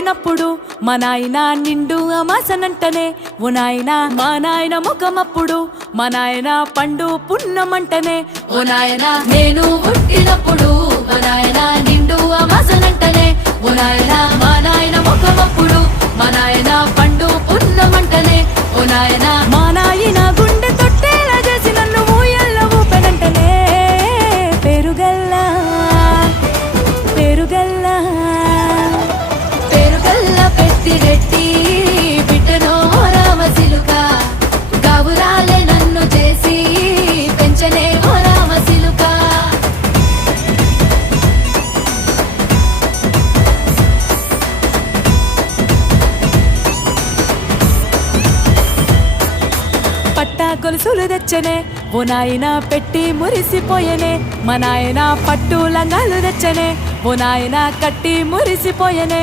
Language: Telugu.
పుట్టినప్పుడు మా నాయన నిండు అమాసనంటనే ఓ నాయన మా నాయన ముఖమప్పుడు మా నాయన పండు పున్నమంటనే ఓ నాయన నేను పుట్టినప్పుడు మా నాయన నిండు అమాసనంటనే ఓ నాయన మా నాయన ముఖమప్పుడు మా నాయన పండు పున్నమంటనే ఓ నాయన మా నాయన గుండె తొట్టేలా చేసి నన్ను ఊయల్ల ఊపెనంటనే పెరుగల్లా పెరుగల్లా పెరుగల్లా పెట్టిరెట్టి బిడ్డనో రామసిలుక గౌరాలే నన్ను చేసి పెంచనే ఓ రామసిలుక పట్టా గొలుసులు తెచ్చనే ఓ నాయన పెట్టి మురిసిపోయనే మా నాయన పట్టు లంగాలు తెచ్చనే ఓ నాయన కట్టి మురిసిపోయనే